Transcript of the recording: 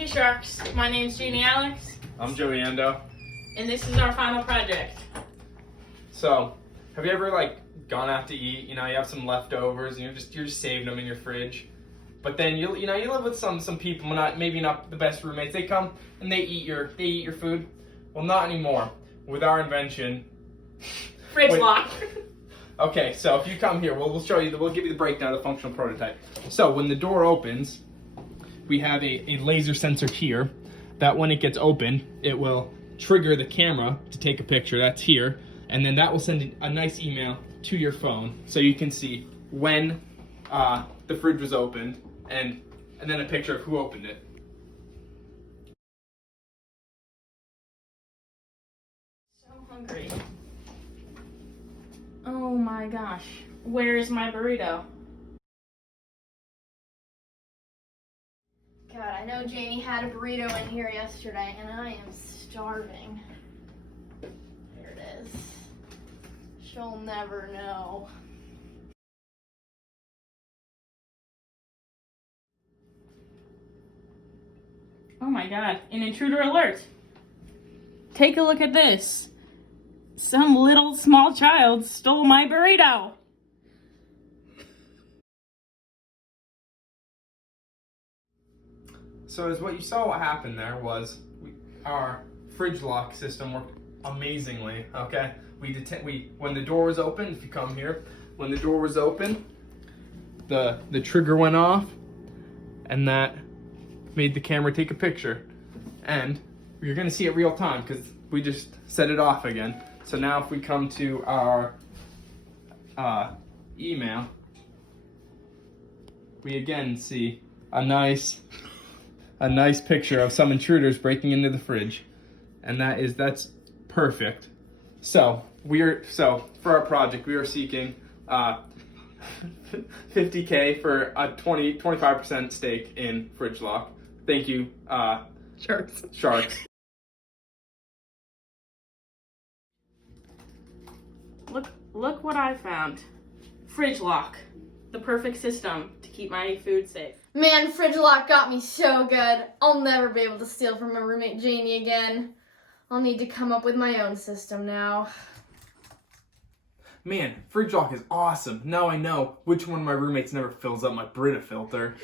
Hey Sharks, my name's Janey Alex, I'm Yando. and this is our final project. So, have you ever gone out to eat? You have some leftovers, and you're just saving them in your fridge. But then you live with some people, maybe not the best roommates. They come and they eat your food. Well, not anymore. With our invention, FridgeLock. Okay, so if you come here, we'll show you. We'll give you the breakdown of the functional prototype. So when the door opens, we have a laser sensor here that when it gets open, it will trigger the camera to take a picture. That's here. And then that will send a nice email to your phone so you can see when the fridge was opened and then a picture of who opened it. So hungry. Oh my gosh. Where's my burrito? God, I know Janey had a burrito in here yesterday, and I am starving. There it is. She'll never know. Oh my god, an intruder alert. Take a look at this. Some little small child stole my burrito. So as what you saw, what happened there was our fridge lock system worked amazingly. Okay, when the door was open, if you come here, when the door was open, the trigger went off, and that made the camera take a picture, and you're gonna see it real time because we just set it off again. So now if we come to our email, we again see a nice picture of some intruders breaking into the fridge, and that's perfect. So for our project, we are seeking $50K for a 25% stake in FridgeLock. Thank you, Sharks. Look what I found. FridgeLock, the perfect system to keep my food safe. Man, FridgeLock got me so good. I'll never be able to steal from my roommate Janey again. I'll need to come up with my own system now. Man, FridgeLock is awesome. Now I know which one of my roommates never fills up my Brita filter.